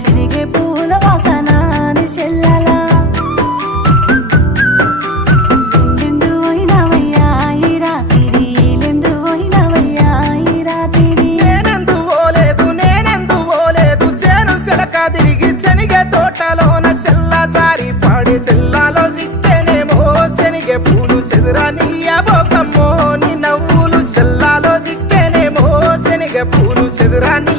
శనిగే పూల వాసన నీ చెల్లెలా ఎందు పోయినవయ్యా ఈ రాత్రి ఎందు పోయినవయ్యా ఈ రాత్రి నేనెందు పోలేదు చేను చిలక తిరిగి శనిగే తోటలోన చెల్ల జారి పాడి చెల్లాలో జిక్కేనేమో శనిగే పూలు చెదురా నీయబోకమ్మో నీ నవ్వులు చెల్లాలో జిక్కేనేమో శనిగే పూలు చెదురా నీ